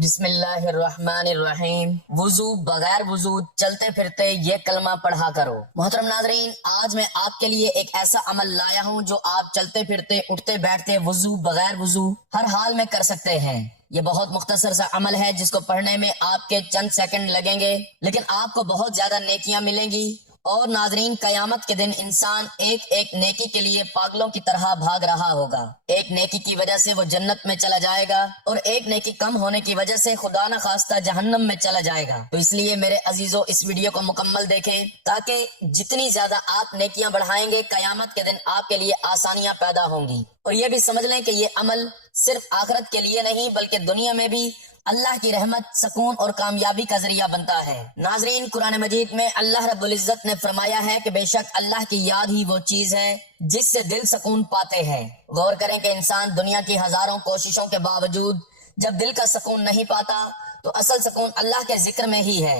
بسم اللہ الرحمن الرحیم۔ وضو بغیر وضو چلتے پھرتے یہ کلمہ پڑھا کرو۔ محترم ناظرین، آج میں آپ کے لیے ایک ایسا عمل لایا ہوں جو آپ چلتے پھرتے اٹھتے بیٹھتے وضو بغیر وضو ہر حال میں کر سکتے ہیں۔ یہ بہت مختصر سا عمل ہے جس کو پڑھنے میں آپ کے چند سیکنڈ لگیں گے، لیکن آپ کو بہت زیادہ نیکیاں ملیں گی۔ اور ناظرین، قیامت کے دن انسان ایک ایک نیکی کے لیے پاگلوں کی طرح بھاگ رہا ہوگا۔ ایک نیکی کی وجہ سے وہ جنت میں چلا جائے گا اور ایک نیکی کم ہونے کی وجہ سے خدا نہ خواستہ جہنم میں چلا جائے گا۔ تو اس لیے میرے عزیزو، اس ویڈیو کو مکمل دیکھیں تاکہ جتنی زیادہ آپ نیکیاں بڑھائیں گے، قیامت کے دن آپ کے لیے آسانیاں پیدا ہوں گی۔ اور یہ بھی سمجھ لیں کہ یہ عمل صرف آخرت کے لیے نہیں بلکہ دنیا میں بھی اللہ کی رحمت، سکون اور کامیابی کا ذریعہ بنتا ہے۔ ناظرین، قرآن مجید میں اللہ رب العزت نے فرمایا ہے کہ بے شک اللہ کی یاد ہی وہ چیز ہے جس سے دل سکون پاتے ہیں۔ غور کریں کہ انسان دنیا کی ہزاروں کوششوں کے باوجود جب دل کا سکون نہیں پاتا تو اصل سکون اللہ کے ذکر میں ہی ہے۔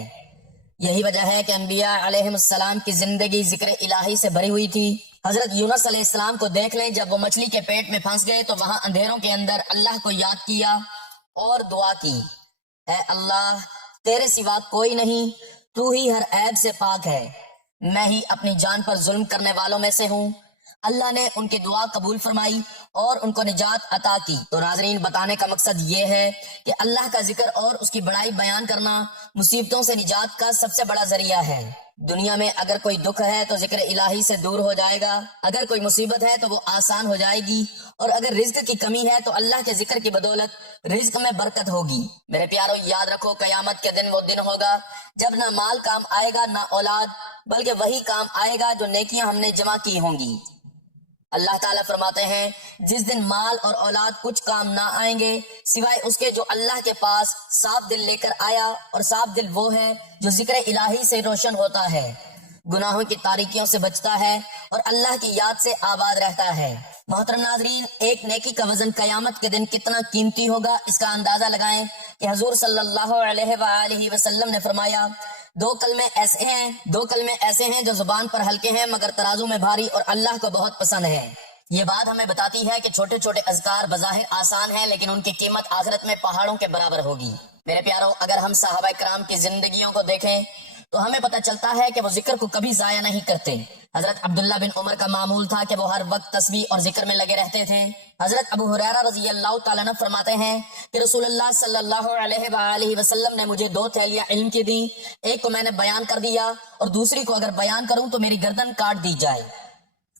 یہی وجہ ہے کہ انبیاء علیہ السلام کی زندگی ذکر الہی سے بھری ہوئی تھی۔ حضرت یونس علیہ السلام کو دیکھ لیں، جب وہ مچھلی کے پیٹ میں پھنس گئے تو وہاں اندھیروں کے اندر اللہ کو یاد کیا اور دعا کی، اے اللہ، تیرے سوا کوئی نہیں، تو ہی ہر عیب سے پاک ہے، میں ہی اپنی جان پر ظلم کرنے والوں میں سے ہوں۔ اللہ نے ان کی دعا قبول فرمائی اور ان کو نجات عطا کی۔ تو ناظرین، بتانے کا مقصد یہ ہے کہ اللہ کا ذکر اور اس کی بڑائی بیان کرنا مصیبتوں سے نجات کا سب سے بڑا ذریعہ ہے۔ دنیا میں اگر کوئی دکھ ہے تو ذکر الہی سے دور ہو جائے گا، اگر کوئی مصیبت ہے تو وہ آسان ہو جائے گی، اور اگر رزق کی کمی ہے تو اللہ کے ذکر کی بدولت رزق میں برکت ہوگی۔ میرے پیارو، یاد رکھو، قیامت کے دن وہ دن ہوگا جب نہ مال کام آئے گا نہ اولاد، بلکہ وہی کام آئے گا جو نیکیاں ہم نے جمع کی ہوں گی۔ اللہ تعالیٰ فرماتے ہیں، جس دن مال اور اولاد کچھ کام نہ آئیں گے سوائے اس کے جو اللہ کے پاس صاف دل لے کر آیا، اور صاف دل وہ ہے جو ذکر الہی سے روشن ہوتا ہے، گناہوں کی تاریکیوں سے بچتا ہے اور اللہ کی یاد سے آباد رہتا ہے۔ محترم ناظرین، ایک نیکی کا وزن قیامت کے دن کتنا قیمتی ہوگا، اس کا اندازہ لگائیں کہ حضور صلی اللہ علیہ وآلہ وسلم نے فرمایا، دو کلمے ایسے ہیں جو زبان پر ہلکے ہیں مگر ترازو میں بھاری اور اللہ کو بہت پسند ہے۔ یہ بات ہمیں بتاتی ہے کہ چھوٹے چھوٹے اذکار بظاہر آسان ہیں لیکن ان کی قیمت آخرت میں پہاڑوں کے برابر ہوگی۔ میرے پیارو، اگر ہم صحابہ کرام کی زندگیوں کو دیکھیں تو ہمیں پتہ چلتا ہے کہ وہ ذکر کو کبھی ضائع نہیں کرتے۔ حضرت عبداللہ بن عمر کا معمول تھا کہ وہ ہر وقت تسبیح اور ذکر میں لگے رہتے تھے۔ حضرت ابو ہریرہ رضی اللہ تعالیٰ عنہ فرماتے ہیں کہ رسول اللہ صلی اللہ علیہ وآلہ وسلم نے مجھے 2 تھیلیاں علم کی دی، ایک کو میں نے بیان کر دیا اور دوسری کو اگر بیان کروں تو میری گردن کاٹ دی جائے۔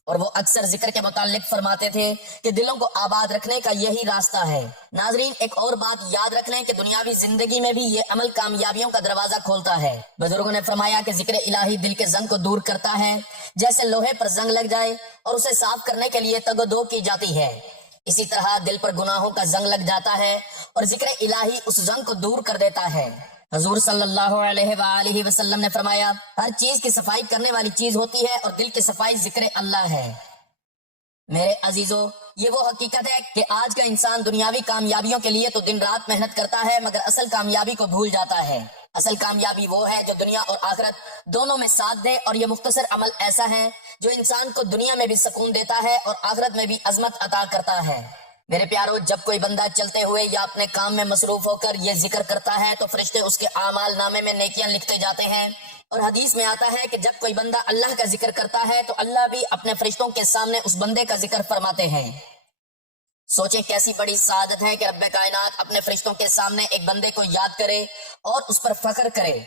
اور وہ اکثر ذکر کے متعلق فرماتے تھے کہ دلوں کو آباد رکھنے کا یہی راستہ ہے۔ ناظرین، ایک اور بات یاد رکھ لیں کہ دنیاوی زندگی میں بھی یہ عمل کامیابیوں کا دروازہ کھولتا ہے۔ بزرگوں نے فرمایا کہ ذکر الہی دل کے زنگ کو دور کرتا ہے، جیسے لوہے پر زنگ لگ جائے اور اسے صاف کرنے کے لیے تگ و دو کی جاتی ہے، اسی طرح دل پر گناہوں کا زنگ لگ جاتا ہے اور ذکر الہی اس زنگ کو دور کر دیتا ہے۔ حضور صلی اللہ علیہ وآلہ وسلم نے فرمایا، ہر چیز کی صفائی کرنے والی چیز ہوتی ہے اور دل کی صفائی ذکر اللہ ہے۔ میرے عزیزو، یہ وہ حقیقت ہے کہ آج کا انسان دنیاوی کامیابیوں کے لیے تو دن رات محنت کرتا ہے مگر اصل کامیابی کو بھول جاتا ہے۔ اصل کامیابی وہ ہے جو دنیا اور آخرت دونوں میں ساتھ دے، اور یہ مختصر عمل ایسا ہے جو انسان کو دنیا میں بھی سکون دیتا ہے اور آخرت میں بھی عظمت عطا کرتا ہے۔ میرے پیارو، جب کوئی بندہ چلتے ہوئے یا اپنے کام میں مصروف ہو کر یہ ذکر کرتا ہے تو فرشتے اس کے اعمال نامے میں نیکیاں لکھتے جاتے ہیں، اور حدیث میں آتا ہے کہ جب کوئی بندہ اللہ کا ذکر کرتا ہے تو اللہ بھی اپنے فرشتوں کے سامنے اس بندے کا ذکر فرماتے ہیں۔ سوچیں کیسی بڑی سعادت ہے کہ رب کائنات اپنے فرشتوں کے سامنے ایک بندے کو یاد کرے اور اس پر فخر کرے۔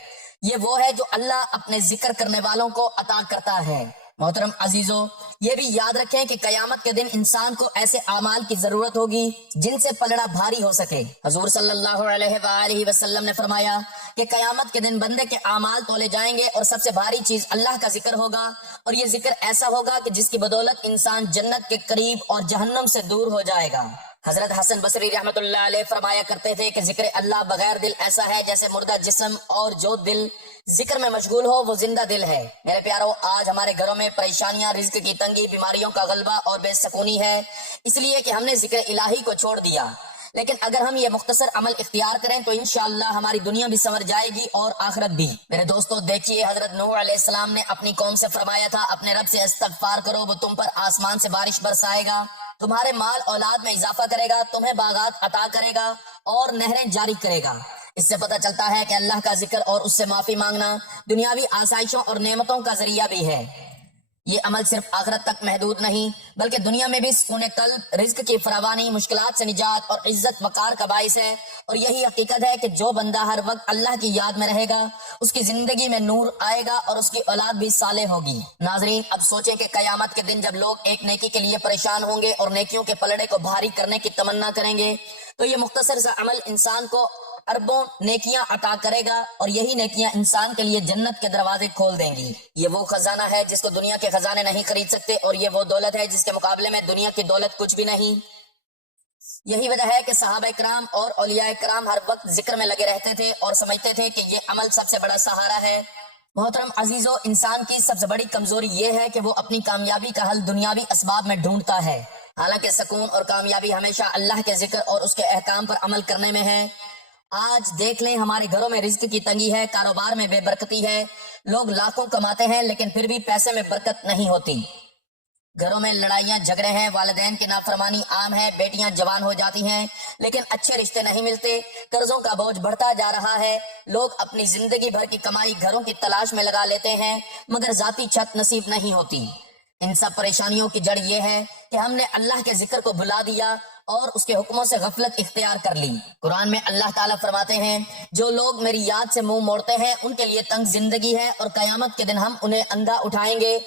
یہ وہ ہے جو اللہ اپنے ذکر کرنے والوں کو عطا کرتا ہے۔ محترم عزیزو، یہ بھی یاد رکھیں کہ قیامت کے دن انسان کو ایسے اعمال کی ضرورت ہوگی جن سے پلڑا بھاری ہو سکے۔ حضور صلی اللہ علیہ وآلہ وسلم نے فرمایا کہ قیامت کے دن بندے کے اعمال تولے جائیں گے اور سب سے بھاری چیز اللہ کا ذکر ہوگا، اور یہ ذکر ایسا ہوگا کہ جس کی بدولت انسان جنت کے قریب اور جہنم سے دور ہو جائے گا۔ حضرت حسن بصری رحمۃ اللہ علیہ فرمایا کرتے تھے کہ ذکر اللہ بغیر دل ایسا ہے جیسے مردہ جسم، اور جو دل ذکر میں مشغول ہو وہ زندہ دل ہے۔ میرے پیارو، آج ہمارے گھروں میں پریشانیاں، رزق کی تنگی، بیماریوں کا غلبہ اور بے سکونی ہے، اس لیے کہ ہم نے ذکر الہی کو چھوڑ دیا۔ لیکن اگر ہم یہ مختصر عمل اختیار کریں تو انشاءاللہ ہماری دنیا بھی سنور جائے گی اور آخرت بھی۔ میرے دوستو، دیکھیے حضرت نوح علیہ السلام نے اپنی قوم سے فرمایا تھا، اپنے رب سے استغفار کرو، وہ تم پر آسمان سے بارش برسائے گا، تمہارے مال اولاد میں اضافہ کرے گا، تمہیں باغات عطا کرے گا اور نہریں جاری کرے گا۔ اس سے پتہ چلتا ہے کہ اللہ کا ذکر اور اس سے معافی مانگنا دنیاوی آسائشوں اور نعمتوں کا ذریعہ بھی ہے۔ یہ عمل صرف آخرت تک محدود نہیں بلکہ دنیا میں بھی سکون قلب، رزق کی فراوانی، مشکلات سے نجات اور عزت وقار کا باعث ہے۔ اور یہی حقیقت ہے کہ جو بندہ ہر وقت اللہ کی یاد میں رہے گا اس کی زندگی میں نور آئے گا اور اس کی اولاد بھی صالح ہوگی۔ ناظرین، اب سوچیں کہ قیامت کے دن جب لوگ ایک نیکی کے لیے پریشان ہوں گے اور نیکیوں کے پلڑے کو بھاری کرنے کی تمنا کریں گے تو یہ مختصر سا عمل انسان کو اربوں نیکیاں عطا کرے گا، اور یہی نیکیاں انسان کے لیے جنت کے دروازے کھول دیں گی۔ یہ وہ خزانہ ہے جس کو دنیا کے خزانے نہیں خرید سکتے، اور یہ وہ دولت ہے جس کے مقابلے میں دنیا کی دولت کچھ بھی نہیں۔ یہی وجہ ہے کہ صحابہ کرام اور اولیاء کرام ہر وقت ذکر میں لگے رہتے تھے اور سمجھتے تھے کہ یہ عمل سب سے بڑا سہارا ہے۔ محترم عزیزو، انسان کی سب سے بڑی کمزوری یہ ہے کہ وہ اپنی کامیابی کا حل دنیاوی اسباب میں ڈھونڈتا ہے، حالانکہ سکون اور کامیابی ہمیشہ اللہ کے ذکر اور اس کے احکام پر عمل کرنے میں ہے۔ آج دیکھ لیں، ہمارے گھروں میں رزق کی تنگی ہے، کاروبار میں بے برکتی ہے، لوگ لاکھوں کماتے ہیں لیکن پھر بھی پیسے میں برکت نہیں ہوتی۔ گھروں میں لڑائیاں جھگڑے ہیں، والدین کی نافرمانی عام ہے، بیٹیاں جوان ہو جاتی ہیں لیکن اچھے رشتے نہیں ملتے، قرضوں کا بوجھ بڑھتا جا رہا ہے، لوگ اپنی زندگی بھر کی کمائی گھروں کی تلاش میں لگا لیتے ہیں مگر ذاتی چھت نصیب نہیں ہوتی۔ ان سب پریشانیوں کی جڑ یہ ہے کہ ہم نے اللہ کے ذکر کو بھلا دیا اور اس کے حکموں سے غفلت اختیار کر لی۔ قرآن میں اللہ تعالیٰ فرماتے ہیں، جو لوگ میری یاد سے منہ موڑتے ہیں ان کے لیے تنگ زندگی ہے اور قیامت کے دن ہم انہیں اندھا اٹھائیں گے۔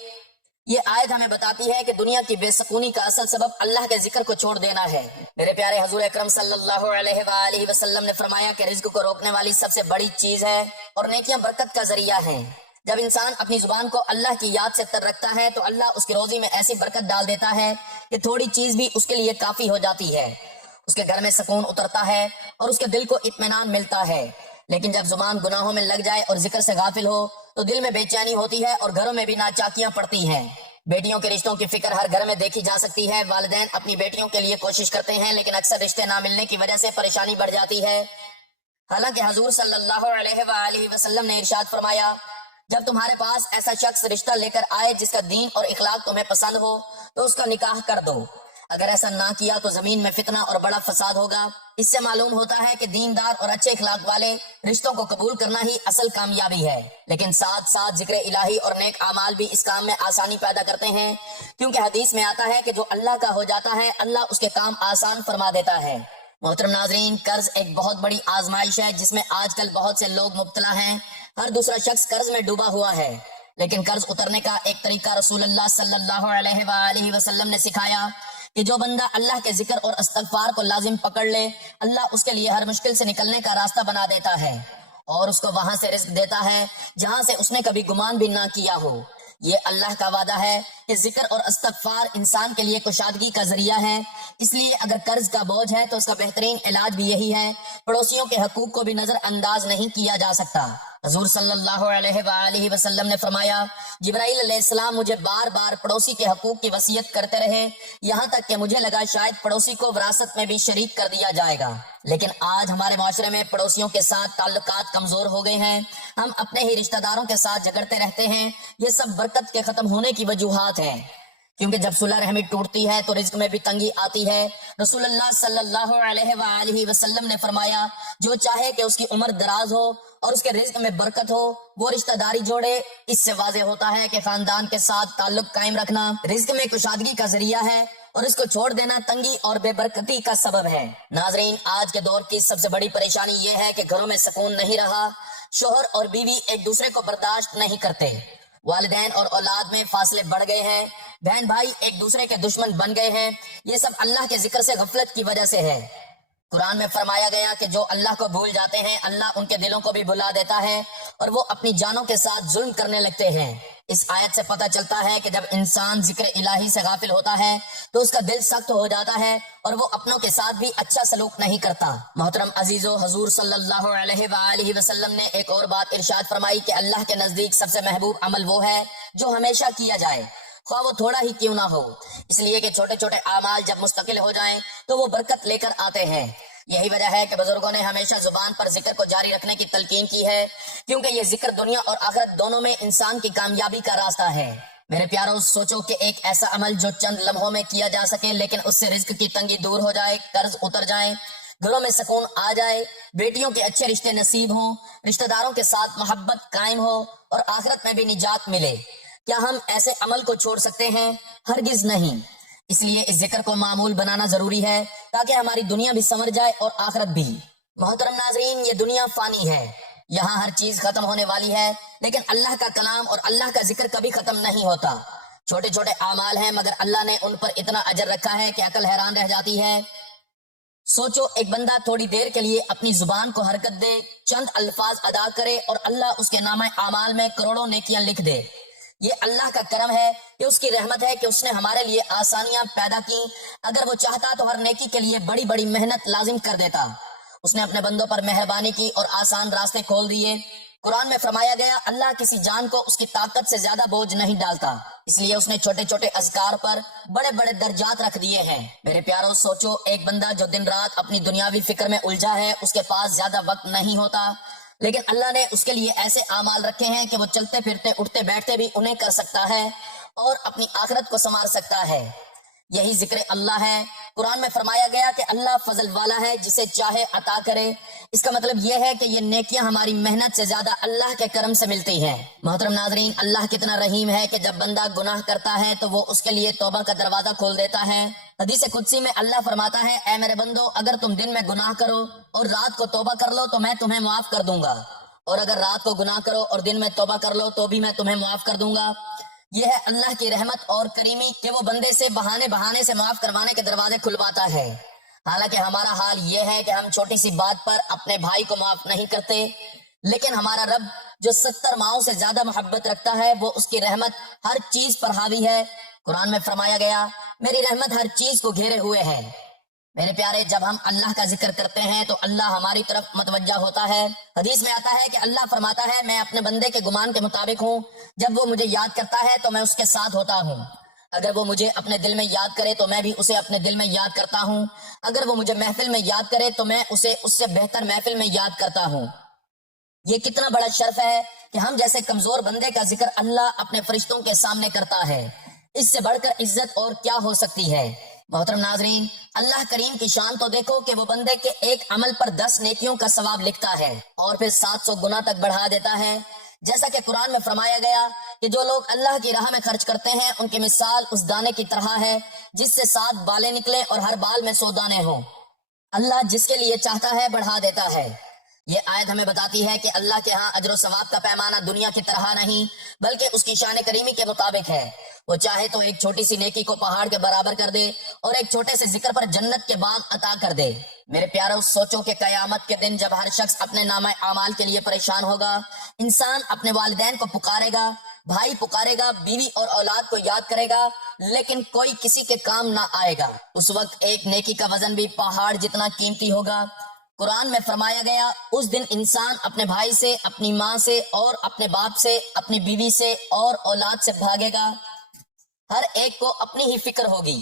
یہ آیت ہمیں بتاتی ہے کہ دنیا کی بے سکونی کا اصل سبب اللہ کے ذکر کو چھوڑ دینا ہے۔ میرے پیارے حضور اکرم صلی اللہ علیہ وآلہ وسلم نے فرمایا کہ رزق کو روکنے والی سب سے بڑی چیز ہے اور نیکیاں برکت کا ذریعہ ہیں۔ جب انسان اپنی زبان کو اللہ کی یاد سے تر رکھتا ہے تو اللہ اس کی روزی میں ایسی برکت ڈال دیتا ہے کہ تھوڑی چیز بھی اس کے لیے کافی ہو جاتی ہے، اس کے گھر میں سکون اترتا ہے اور اس کے دل کو اطمینان ملتا ہے۔ لیکن جب زبان گناہوں میں لگ جائے اور ذکر سے غافل ہو تو دل میں بے چینی ہوتی ہے اور گھروں میں بھی ناچاکیاں پڑتی ہیں۔ بیٹیوں کے رشتوں کی فکر ہر گھر میں دیکھی جا سکتی ہے، والدین اپنی بیٹیوں کے لیے کوشش کرتے ہیں لیکن اکثر رشتے نہ ملنے کی وجہ سے پریشانی بڑھ جاتی ہے۔ حالانکہ حضور صلی اللہ علیہ وآلہ وسلم نے ارشاد فرمایا، جب تمہارے پاس ایسا شخص رشتہ لے کر آئے جس کا دین اور اخلاق تمہیں پسند ہو تو اس کا نکاح کر دو، اگر ایسا نہ کیا تو زمین میں فتنہ اور بڑا فساد ہوگا۔ اس سے معلوم ہوتا ہے کہ دیندار اور اچھے اخلاق والے رشتوں کو قبول کرنا ہی اصل کامیابی ہے، لیکن ساتھ ساتھ ذکر الہی اور نیک اعمال بھی اس کام میں آسانی پیدا کرتے ہیں، کیونکہ حدیث میں آتا ہے کہ جو اللہ کا ہو جاتا ہے اللہ اس کے کام آسان فرما دیتا ہے۔ محترم ناظرین، قرض ایک بہت بڑی آزمائش ہے جس میں آج کل بہت سے لوگ مبتلا ہیں۔ ہر دوسرا شخص قرض میں ڈوبا ہوا ہے، لیکن قرض اترنے کا ایک طریقہ رسول اللہ صلی اللہ علیہ وآلہ وسلم نے سکھایا کہ جو بندہ اللہ کے ذکر اور استغفار کو لازم پکڑ لے، اللہ اس کے لیے ہر مشکل سے نکلنے کا راستہ بنا دیتا ہے اور اس کو وہاں سے رزق دیتا ہے جہاں سے اس نے کبھی گمان بھی نہ کیا ہو۔ یہ اللہ کا وعدہ ہے کہ ذکر اور استغفار انسان کے لیے کشادگی کا ذریعہ ہے۔ اس لیے اگر قرض کا بوجھ ہے تو اس کا بہترین علاج بھی یہی ہے، پڑوسیوں کے حقوق کو بھی نظر انداز نہیں کیا جا سکتا۔ حضور صلی اللہ علیہ وآلہ وسلم نے فرمایا، جبرائیل علیہ السلام مجھے بار بار پڑوسی کے حقوق کی وصیت کرتے رہے، یہاں تک کہ مجھے لگا شاید پڑوسی کو وراثت میں بھی شریک کر دیا جائے گا۔ لیکن آج ہمارے معاشرے میں پڑوسیوں کے ساتھ تعلقات کمزور ہو گئے ہیں، ہم اپنے ہی رشتہ داروں کے ساتھ جھگڑتے رہتے ہیں۔ یہ سب برکت کے ختم ہونے کی وجوہات ہیں، کیونکہ جب صلح رحمی ٹوٹتی ہے تو رزق میں بھی تنگی آتی ہے۔ رسول اللہ صلی اللہ علیہ وآلہ وسلم نے فرمایا، جو چاہے کہ اس کی عمر دراز ہو اور اس کے رزق میں برکت ہو وہ رشتہ داری جوڑے۔ اس سے واضح ہوتا ہے کہ خاندان کے ساتھ تعلق قائم رکھنا رزق میں کشادگی کا ذریعہ ہے اور اس کو چھوڑ دینا تنگی اور بے برکتی کا سبب ہے۔ ناظرین، آج کے دور کی سب سے بڑی پریشانی یہ ہے کہ گھروں میں سکون نہیں رہا، شوہر اور بیوی ایک دوسرے کو برداشت نہیں کرتے، والدین اور اولاد میں فاصلے بڑھ گئے ہیں، بہن بھائی ایک دوسرے کے دشمن بن گئے ہیں۔ یہ سب اللہ کے ذکر سے غفلت کی وجہ سے ہے۔ قرآن میں فرمایا گیا کہ جو اللہ کو بھول جاتے ہیں اللہ ان کے دلوں کو بھی بھلا دیتا ہے اور وہ اپنی جانوں کے ساتھ ظلم کرنے لگتے ہیں۔ اس آیت سے پتہ چلتا ہے کہ جب انسان ذکر الہی سے غافل ہوتا ہے تو اس کا دل سخت ہو جاتا ہے اور وہ اپنوں کے ساتھ بھی اچھا سلوک نہیں کرتا۔ محترم عزیزو، حضور صلی اللہ علیہ وآلہ وسلم نے ایک اور بات ارشاد فرمائی کہ اللہ کے نزدیک سب سے محبوب عمل وہ ہے جو ہمیشہ کیا جائے، خواہ وہ تھوڑا ہی کیوں نہ ہو، اس لیے کہ چھوٹے چھوٹے اعمال جب مستقل ہو جائیں تو وہ برکت لے کر آتے ہیں۔ یہی وجہ ہے کہ بزرگوں نے ہمیشہ زبان پر ذکر کو جاری رکھنے کی تلقین کی ہے، کیونکہ یہ ذکر دنیا اور آخرت دونوں میں انسان کی کامیابی کا راستہ ہے۔ میرے پیاروں، سوچو کہ ایک ایسا عمل جو چند لمحوں میں کیا جا سکے لیکن اس سے رزق کی تنگی دور ہو جائے، قرض اتر جائیں، گھروں میں سکون آ جائے، بیٹیوں کے اچھے رشتے نصیب ہوں، رشتہ داروں کے ساتھ محبت قائم ہو اور آخرت میں بھی نجات ملے، کیا ہم ایسے عمل کو چھوڑ سکتے ہیں؟ ہرگز نہیں۔ اس لیے اس ذکر کو معمول بنانا ضروری ہے تاکہ ہماری دنیا بھی سنور جائے اور آخرت بھی۔ محترم ناظرین، یہ دنیا فانی ہے، یہاں ہر چیز ختم ہونے والی ہے، لیکن اللہ کا کلام اور اللہ کا ذکر کبھی ختم نہیں ہوتا۔ چھوٹے چھوٹے اعمال ہیں مگر اللہ نے ان پر اتنا اجر رکھا ہے کہ عقل حیران رہ جاتی ہے۔ سوچو، ایک بندہ تھوڑی دیر کے لیے اپنی زبان کو حرکت دے، چند الفاظ ادا کرے اور اللہ اس کے نامہ اعمال میں کروڑوں نیکیاں لکھ دے۔ یہ اللہ کا کرم ہے، کہ اس کی رحمت ہے کہ اس نے ہمارے لیے آسانیاں پیدا کی۔ اگر وہ چاہتا تو ہر نیکی کے لیے بڑی بڑی محنت لازم کر دیتا۔ اس نے اپنے بندوں پر مہربانی کی اور آسان راستے کھول دیے۔ قرآن میں فرمایا گیا، اللہ کسی جان کو اس کی طاقت سے زیادہ بوجھ نہیں ڈالتا، اس لیے اس نے چھوٹے چھوٹے اذکار پر بڑے بڑے درجات رکھ دیے ہیں۔ میرے پیارو، سوچو، ایک بندہ جو دن رات اپنی دنیاوی فکر میں الجھا ہے، اس کے پاس زیادہ وقت نہیں ہوتا، لیکن اللہ نے اس کے لیے ایسے اعمال رکھے ہیں کہ وہ چلتے پھرتے اٹھتے بیٹھتے بھی انہیں کر سکتا ہے اور اپنی آخرت کو سنوار سکتا ہے۔ یہی ذکر اللہ ہے۔ قرآن میں فرمایا گیا کہ اللہ فضل والا ہے، جسے چاہے عطا کرے۔ اس کا مطلب یہ ہے کہ یہ نیکیاں ہماری محنت سے زیادہ اللہ کے کرم سے ملتی ہیں۔ محترم ناظرین، اللہ کتنا رحیم ہے کہ جب بندہ گناہ کرتا ہے تو وہ اس کے لیے توبہ کا دروازہ کھول دیتا ہے۔ حدیث قدسی میں اللہ فرماتا ہے، اے میرے بندو، اگر تم دن میں گناہ کرو اور رات کو توبہ کر لو تو میں تمہیں معاف کر دوں گا، اور اگر رات کو گناہ کرو اور دن میں توبہ کر لو تو بھی میں تمہیں معاف کر دوں گا۔ یہ ہے اللہ کی رحمت اور کریمی کہ وہ بندے سے بہانے سے معاف کروانے کے دروازے کھلواتا ہے۔ حالانکہ ہمارا حال یہ ہے کہ ہم چھوٹی سی بات پر اپنے بھائی کو معاف نہیں کرتے، لیکن ہمارا رب جو 70 ماؤں سے زیادہ محبت رکھتا ہے، وہ اس کی رحمت ہر چیز پر حاوی ہے۔ قرآن میں فرمایا گیا، میری رحمت ہر چیز کو گھیرے ہوئے ہے۔ میرے پیارے، جب ہم اللہ کا ذکر کرتے ہیں تو اللہ ہماری طرف متوجہ ہوتا ہے۔ حدیث میں آتا ہے کہ اللہ فرماتا ہے، میں اپنے بندے کے گمان کے مطابق ہوں، جب وہ مجھے یاد کرتا ہے تو میں اس کے ساتھ ہوتا ہوں۔ اگر وہ مجھے اپنے دل میں یاد کرے تو میں بھی اسے اپنے دل میں یاد کرتا ہوں۔ اگر وہ مجھے محفل میں یاد کرے تو میں اسے اس سے بہتر محفل میں یاد کرتا ہوں۔ یہ کتنا بڑا شرف ہے کہ ہم جیسے کمزور بندے کا ذکر اللہ اپنے فرشتوں کے سامنے کرتا ہے۔ اس سے بڑھ کر عزت اور کیا ہو سکتی ہے؟ محترم ناظرین، اللہ کریم کی شان تو دیکھو کہ وہ بندے کے ایک عمل پر 10 نیکیوں کا ثواب لکھتا ہے اور پھر 700 گنا تک بڑھا دیتا ہے۔ جیسا کہ قرآن میں فرمایا گیا کہ جو لوگ اللہ کی راہ میں خرچ کرتے ہیں، ان کی مثال اس دانے کی طرح ہے جس سے 7 بالیں نکلے اور ہر بال میں 100 دانے ہوں۔ اللہ جس کے لیے چاہتا ہے بڑھا دیتا ہے۔ یہ آیت ہمیں بتاتی ہے کہ اللہ کے ہاں اجر و ثواب کا پیمانہ دنیا کی طرح نہیں، بلکہ اس کی شان کریمی کے مطابق ہے۔ وہ چاہے تو ایک چھوٹی سی نیکی کو پہاڑ کے برابر کر دے اور ایک چھوٹے سے ذکر پر جنت کے باغ عطا کر دے۔ میرے پیارو، سوچو کہ قیامت کے دن جب ہر شخص اپنے نامہ اعمال کے لیے پریشان ہوگا، انسان اپنے والدین کو پکارے گا، بھائی پکارے گا، بیوی اور اولاد کو یاد کرے گا، لیکن کوئی کسی کے کام نہ آئے گا۔ اس وقت ایک نیکی کا وزن بھی پہاڑ جتنا قیمتی ہوگا۔ قرآن میں فرمایا گیا، اس دن انسان اپنے بھائی سے، اپنی ماں سے اور اپنے باپ سے، اپنی بیوی سے اور اولاد سے بھاگے گا۔ ہر ایک کو اپنی ہی فکر ہوگی۔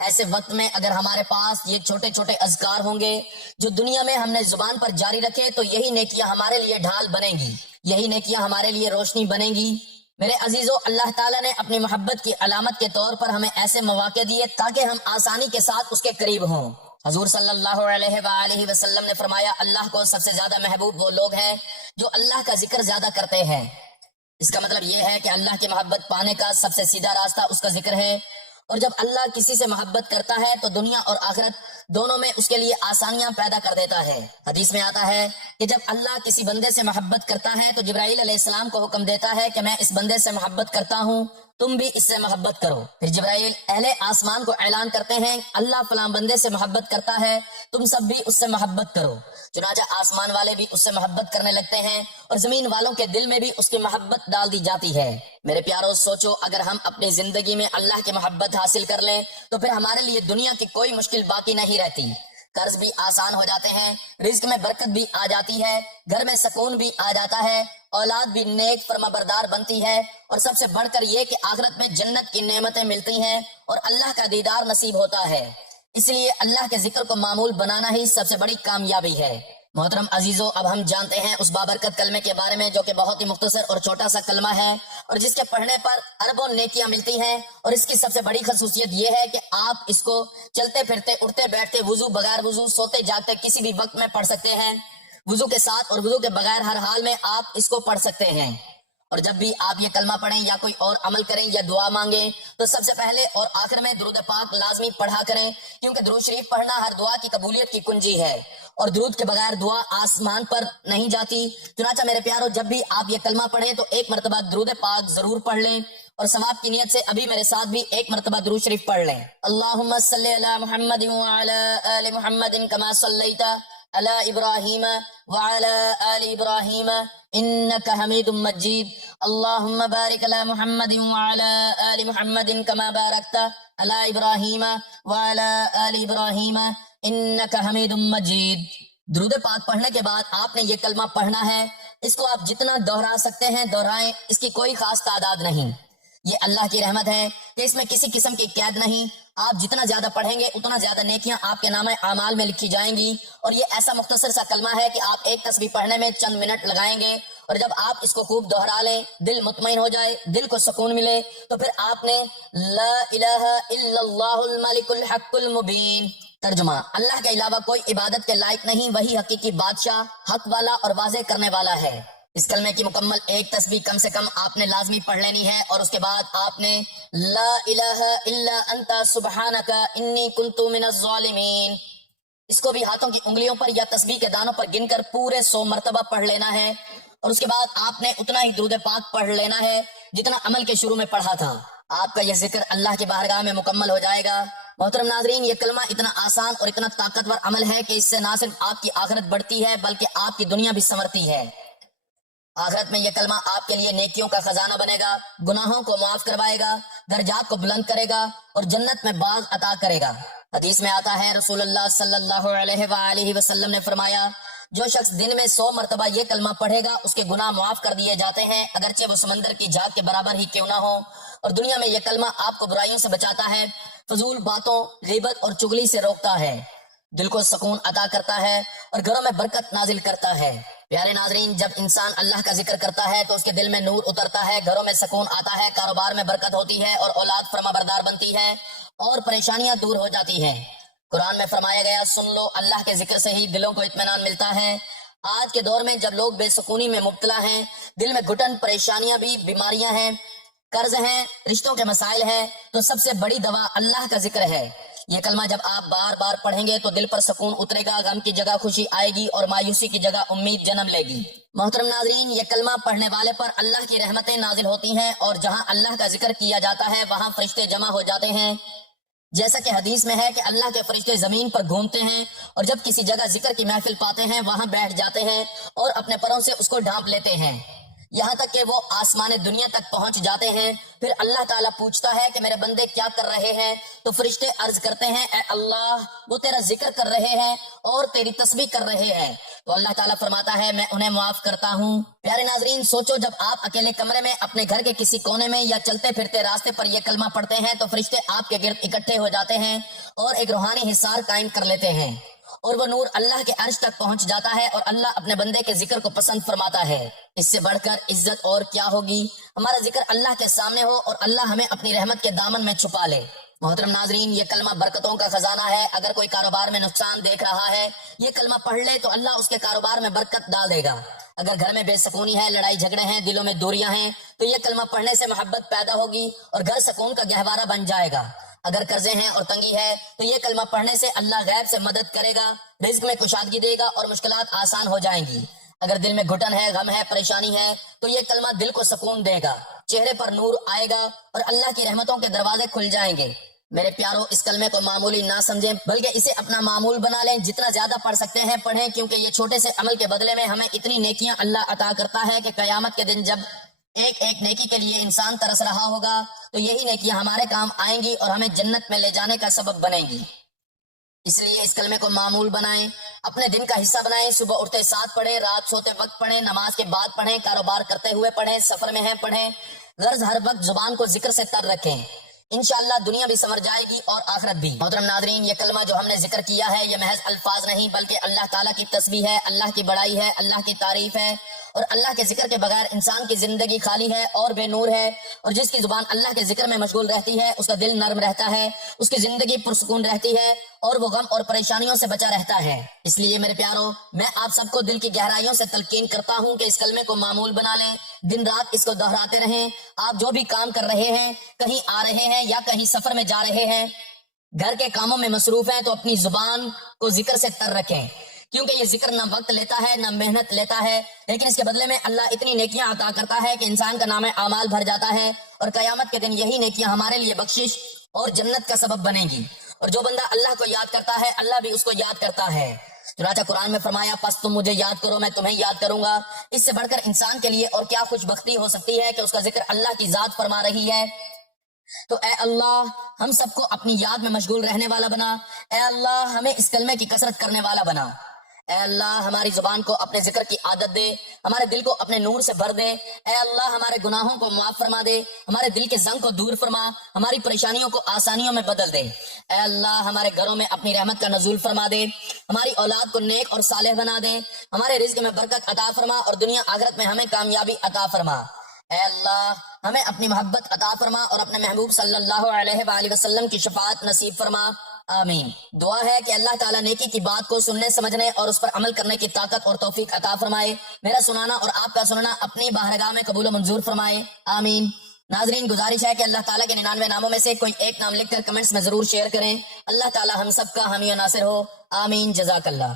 ایسے وقت میں اگر ہمارے پاس یہ چھوٹے چھوٹے اذکار ہوں گے جو دنیا میں ہم نے زبان پر جاری رکھے، تو یہی نیکیاں ہمارے لیے ڈھال بنیں گی، یہی نیکیاں ہمارے لیے روشنی بنیں گی۔ میرے عزیزو، اللہ تعالیٰ نے اپنی محبت کی علامت کے طور پر ہمیں ایسے مواقع دیے تاکہ ہم آسانی کے ساتھ اس کے قریب ہوں۔ حضور صلی اللہ علیہ وآلہ وسلم نے فرمایا، اللہ کو سب سے زیادہ محبوب وہ لوگ ہیں جو اللہ کا ذکر زیادہ کرتے ہیں۔ اس کا مطلب یہ ہے کہ اللہ کی محبت پانے کا سب سے سیدھا راستہ اس کا ذکر ہے، اور جب اللہ کسی سے محبت کرتا ہے تو دنیا اور آخرت دونوں میں اس کے لیے آسانیاں پیدا کر دیتا ہے۔ حدیث میں آتا ہے کہ جب اللہ کسی بندے سے محبت کرتا ہے تو جبرائیل علیہ السلام کو حکم دیتا ہے کہ میں اس بندے سے محبت کرتا ہوں، تم بھی اس سے محبت کرو۔ پھر جبرائیل اہل آسمان کو اعلان کرتے ہیں، اللہ فلاں بندے سے محبت کرتا ہے، تم سب بھی اس سے محبت کرو۔ چنانچہ آسمان والے بھی اس سے محبت کرنے لگتے ہیں اور زمین والوں کے دل میں بھی اس کی محبت ڈال دی جاتی ہے۔ میرے پیارو، سوچو، اگر ہم اپنی زندگی میں اللہ کی محبت حاصل کر لیں تو پھر ہمارے لیے دنیا کی کوئی مشکل باقی نہیں رہتی۔ قرض بھی آسان ہو جاتے ہیں، رزق میں برکت بھی آ جاتی ہے، گھر میں سکون بھی آ جاتا ہے، اولاد بھی نیک فرمانبردار بنتی ہے، اور سب سے بڑھ کر یہ کہ آخرت میں جنت کی نعمتیں ملتی ہیں اور اللہ کا دیدار نصیب ہوتا ہے۔ اس لیے اللہ کے ذکر کو معمول بنانا ہی سب سے بڑی کامیابی ہے۔ محترم عزیزو، اب ہم جانتے ہیں اس بابرکت کلمے کے بارے میں جو کہ بہت ہی مختصر اور چھوٹا سا کلمہ ہے، اور جس کے پڑھنے پر اربوں نیکیاں ملتی ہیں، اور اس کی سب سے بڑی خصوصیت یہ ہے کہ آپ اس کو چلتے پھرتے، اٹھتے بیٹھتے، وضو بغیر وضو، سوتے جاگتے کسی بھی وقت میں پڑھ سکتے ہیں، وضو کے ساتھ اور وضو کے بغیر ہر حال میں آپ اس کو پڑھ سکتے ہیں۔ اور جب بھی آپ یہ کلمہ پڑھیں یا کوئی اور عمل کریں یا دعا مانگیں تو سب سے پہلے اور آخر میں درود پاک لازمی پڑھا کریں، کیونکہ درود شریف پڑھنا ہر دعا کی قبولیت کی کنجی ہے، اور درود کے بغیر دعا آسمان پر نہیں جاتی۔ چنانچہ میرے پیارو، جب بھی آپ یہ کلمہ پڑھیں تو ایک مرتبہ درود پاک ضرور پڑھ لیں، اور ثواب کی نیت سے ابھی میرے ساتھ بھی ایک مرتبہ درود شریف پڑھ لیں۔ اللہم صلی علی محمد وعلی آل محمد کما صلیت علی ابراہیم وعلی آل ابراہیم انک حمید مجید۔ اللہم بارک علی محمد وعلی آل محمد کما بارکت علی ابراہیم وعلی آل ابراہیم انک حمید مجید۔ درود پاک پڑھنے کے بعد آپ نے یہ کلمہ پڑھنا ہے، اس کو آپ جتنا دہرا سکتے ہیں دہرائیں، اس کی کوئی خاص تعداد نہیں۔ یہ اللہ کی رحمت ہے کہ اس میں کسی قسم کی قید نہیں، آپ جتنا زیادہ پڑھیں گے اتنا زیادہ نیکیاں آپ کے نامہ اعمال میں لکھی جائیں گی۔ اور یہ ایسا مختصر سا کلمہ ہے کہ آپ ایک تسبیح پڑھنے میں چند منٹ لگائیں گے، اور جب آپ اس کو خوب دہرا لیں، دل مطمئن ہو جائے، دل کو سکون ملے، تو پھر آپ نے لا الہ الا اللہ الملک الحق المبین، ترجمہ اللہ کے علاوہ کوئی عبادت کے لائق نہیں، وہی حقیقی بادشاہ، حق والا اور واضح کرنے والا ہے۔ اس کلمے کی مکمل ایک تسبیح کم سے کم آپ نے لازمی پڑھ لینی ہے، اور اس کے بعد آپ نے لا الہ الا انت سبحانک انی کنت من الظالمین، اس کو بھی ہاتھوں کی انگلیوں پر یا تسبیح کے دانوں پر گن کر پورے 100 مرتبہ پڑھ لینا ہے، اور اس کے بعد آپ نے اتنا ہی درود پاک پڑھ لینا ہے جتنا عمل کے شروع میں پڑھا تھا۔ آپ کا یہ ذکر اللہ کی بارگاہ میں مکمل ہو جائے گا۔ محترم ناظرین، یہ کلمہ اتنا آسان اور اتنا طاقتور عمل ہے کہ اس سے نہ صرف آپ کی آخرت بڑھتی ہے بلکہ آپ کی دنیا بھی سنورتی ہے۔ آخرت میں یہ کلمہ آپ کے لیے نیکیوں کا خزانہ بنے گا، گناہوں کو معاف کروائے گا، درجات کو بلند کرے گا اور جنت میں باغ عطا کرے گا۔ حدیث میں آتا ہے، رسول اللہ صلی اللہ علیہ وآلہ وسلم نے فرمایا، جو شخص دن میں 100 مرتبہ یہ کلمہ پڑھے گا اس کے گناہ معاف کر دیے جاتے ہیں، اگرچہ وہ سمندر کی جھاگ کے برابر ہی کیوں نہ ہو۔ اور دنیا میں یہ کلمہ آپ کو برائیوں سے بچاتا ہے، فضول باتوں، غیبت اور چغلی سے روکتا ہے، دل کو سکون عطا کرتا ہے اور گھروں میں برکت نازل کرتا ہے۔ پیارے ناظرین، جب انسان اللہ کا ذکر کرتا ہے تو اس کے دل میں نور اترتا ہے، گھروں میں سکون آتا ہے، کاروبار میں برکت ہوتی ہے اور اولاد فرما بردار بنتی ہے اور پریشانیاں دور ہو جاتی ہیں۔ قرآن میں فرمایا گیا، سن لو، اللہ کے ذکر سے ہی دلوں کو اطمینان ملتا ہے۔ آج کے دور میں جب لوگ بے سکونی میں مبتلا ہیں، دل میں گھٹن، پریشانیاں بھی، بیماریاں ہیں، قرض ہیں، رشتوں کے مسائل ہیں، تو سب سے بڑی دوا اللہ کا ذکر ہے۔ یہ کلمہ جب آپ بار بار پڑھیں گے تو دل پر سکون اترے گا، غم کی جگہ خوشی آئے گی اور مایوسی کی جگہ امید جنم لے گی۔ محترم ناظرین، یہ کلمہ پڑھنے والے پر اللہ کی رحمتیں نازل ہوتی ہیں، اور جہاں اللہ کا ذکر کیا جاتا ہے وہاں فرشتے جمع ہو جاتے ہیں، جیسا کہ حدیث میں ہے کہ اللہ کے فرشتے زمین پر گھومتے ہیں اور جب کسی جگہ ذکر کی محفل پاتے ہیں وہاں بیٹھ جاتے ہیں اور اپنے پروں سے اس کو ڈھانپ لیتے ہیں، یہاں تک کہ وہ آسمان دنیا تک پہنچ جاتے ہیں۔ پھر اللہ تعالیٰ پوچھتا ہے کہ میرے بندے کیا کر رہے ہیں؟ تو فرشتے عرض کرتے ہیں، اے اللہ، وہ تیرا ذکر کر رہے ہیں اور تیری تسبیح کر رہے ہیں۔ تو اللہ تعالیٰ فرماتا ہے، میں انہیں معاف کرتا ہوں۔ پیارے ناظرین، سوچو، جب آپ اکیلے کمرے میں اپنے گھر کے کسی کونے میں یا چلتے پھرتے راستے پر یہ کلمہ پڑھتے ہیں تو فرشتے آپ کے گرد اکٹھے ہو جاتے ہیں اور ایک روحانی حصار قائم کر لیتے ہیں، اور وہ نور اللہ کے عرش تک پہنچ جاتا ہے اور اللہ اپنے بندے کے ذکر کو پسند فرماتا ہے۔ اس سے بڑھ کر عزت اور کیا ہوگی؟ ہمارا ذکر اللہ کے سامنے ہو اور اللہ ہمیں اپنی رحمت کے دامن میں چھپا لے۔ محترم ناظرین، یہ کلمہ برکتوں کا خزانہ ہے۔ اگر کوئی کاروبار میں نقصان دیکھ رہا ہے، یہ کلمہ پڑھ لے تو اللہ اس کے کاروبار میں برکت ڈال دے گا۔ اگر گھر میں بے سکونی ہے، لڑائی جھگڑے ہیں، دلوں میں دوریاں ہیں، تو یہ کلمہ پڑھنے سے محبت پیدا ہوگی اور گھر سکون کا گہوارہ بن جائے گا۔ اگر قرضے ہیں اور تنگی ہے تو یہ کلمہ پڑھنے سے اللہ غیب سے مدد کرے گا، رزق میں کشادگی دے گا اور مشکلات آسان ہو جائیں گی۔ اگر دل میں گھٹن ہے، غم ہے، پریشانی ہے تو یہ کلمہ دل کو سکون دے گا، چہرے پر نور آئے گا اور اللہ کی رحمتوں کے دروازے کھل جائیں گے۔ میرے پیاروں، اس کلمے کو معمولی نہ سمجھیں بلکہ اسے اپنا معمول بنا لیں۔ جتنا زیادہ پڑھ سکتے ہیں پڑھیں، کیونکہ یہ چھوٹے سے عمل کے بدلے میں ہمیں اتنی نیکیاں اللہ عطا کرتا ہے کہ قیامت کے دن جب ایک ایک نیکی کے لیے انسان ترس رہا ہوگا تو یہی نیکیاں ہمارے کام آئیں گی اور ہمیں جنت میں لے جانے کا سبب بنیں گی۔ اس لیے اس کلمے کو معمول بنائیں، اپنے دن کا حصہ بنائیں۔ صبح اٹھتے ساتھ پڑھیں، رات سوتے وقت پڑھیں، نماز کے بعد پڑھیں، کاروبار کرتے ہوئے پڑھیں، سفر میں ہیں پڑھیں، غرض ہر وقت زبان کو ذکر سے تر رکھیں۔ انشاءاللہ دنیا بھی سنور جائے گی اور آخرت بھی۔ محترم ناظرین، یہ کلمہ جو ہم نے ذکر کیا ہے یہ محض الفاظ نہیں بلکہ اللہ تعالیٰ کی تسبیح ہے، اللہ کی بڑائی ہے، اللہ کی تعریف ہے اور اللہ کے ذکر کے بغیر انسان کی زندگی خالی ہے اور بے نور ہے، اور جس کی زبان اللہ کے ذکر میں مشغول رہتی ہے اس کا دل نرم رہتا ہے، اس کی زندگی پرسکون رہتی ہے اور وہ غم اور پریشانیوں سے بچا رہتا ہے۔ اس لیے میرے پیارو، میں آپ سب کو دل کی گہرائیوں سے تلقین کرتا ہوں کہ اس کلمے کو معمول بنا لیں، دن رات اس کو دہراتے رہیں۔ آپ جو بھی کام کر رہے ہیں، کہیں آ رہے ہیں یا کہیں سفر میں جا رہے ہیں، گھر کے کاموں میں مصروف ہیں، تو اپنی زبان کو ذکر سے تر رکھیں، کیونکہ یہ ذکر نہ وقت لیتا ہے نہ محنت لیتا ہے، لیکن اس کے بدلے میں اللہ اتنی نیکیاں عطا کرتا ہے کہ انسان کا نام اعمال بھر جاتا ہے، اور قیامت کے دن یہی نیکیاں ہمارے لیے بخشش اور جنت کا سبب بنے گی۔ اور جو بندہ اللہ کو یاد کرتا ہے، اللہ بھی اس کو یاد کرتا ہے۔ چنانچہ قرآن میں فرمایا، پس تم مجھے یاد کرو، میں تمہیں یاد کروں گا۔ اس سے بڑھ کر انسان کے لیے اور کیا خوش بختی ہو سکتی ہے کہ اس کا ذکر اللہ کی ذات فرما رہی ہے۔ تو اے اللہ، ہم سب کو اپنی یاد میں مشغول رہنے والا بنا۔ اے اللہ، ہمیں اس کلمے کی کثرت کرنے والا بنا۔ اے اللہ، ہماری زبان کو اپنے ذکر کی عادت دے، ہمارے دل کو اپنے نور سے بھر دے۔ اے اللہ، ہمارے گناہوں کو معاف فرما دے، ہمارے دل کے زنگ کو دور فرما، ہماری پریشانیوں کو آسانیوں میں بدل دے۔ اے اللہ، ہمارے گھروں میں اپنی رحمت کا نزول فرما دے، ہماری اولاد کو نیک اور صالح بنا دے، ہمارے رزق میں برکت عطا فرما اور دنیا آخرت میں ہمیں کامیابی عطا فرما۔ اے اللہ، ہمیں اپنی محبت عطا فرما اور اپنے محبوب صلی اللہ علیہ وآلہ وسلم کی شفاعت نصیب فرما۔ آمین۔ دعا ہے کہ اللہ تعالیٰ نیکی کی بات کو سننے سمجھنے اور اس پر عمل کرنے کی طاقت اور توفیق عطا فرمائے۔ میرا سنانا اور آپ کا سننا اپنی بارگاہ میں قبول و منظور فرمائے۔ آمین۔ ناظرین، گزارش ہے کہ اللہ تعالیٰ کے 99 ناموں میں سے کوئی ایک نام لکھ کر کمنٹس میں ضرور شیئر کریں۔ اللہ تعالیٰ ہم سب کا حامی و ناصر ہو۔ آمین۔ جزاک اللہ۔